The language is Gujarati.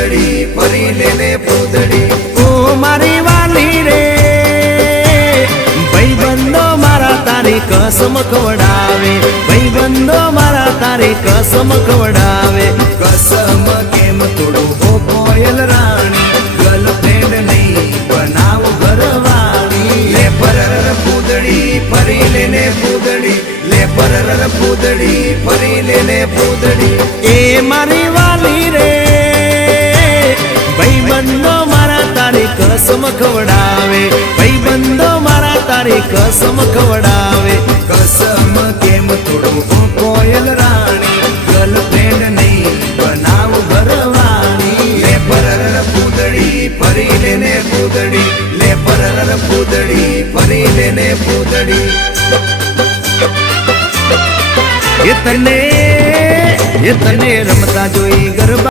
પૂદડી ફરી લેને પૂદડી ઓ મારી વાલી રે ભાઈબંધો મારા તારી કસમ ખવડાવે ભાઈબંધો મારા તારી કસમ ખવડાવે કસમ કેમ તોડું હો કોયલ રાણી ગર્લફ્રેન્ડ નહીં બનાવ ઘરવાળી લે પરર પૂદડી ફરી લેને પૂદડી લે પરર પૂદડી ફરી લેને પૂદડી એ મારી વાલી રે ભાઈબંધો મારા તારી કસમ ખવડાવે ભાઈબંધો મારા તારી કસમ ખવડાવે કસમ કેમ તોડું હો કોયલ રાણી ગર્લફ્રેન્ડ નહીં બનાવ ઘરવાળી લે પરર પૂદડી ફરી લેને પૂદડી લે પરર પૂદડી ફરી લેને પૂદડી એ તને રમતા જોઈ ગરબા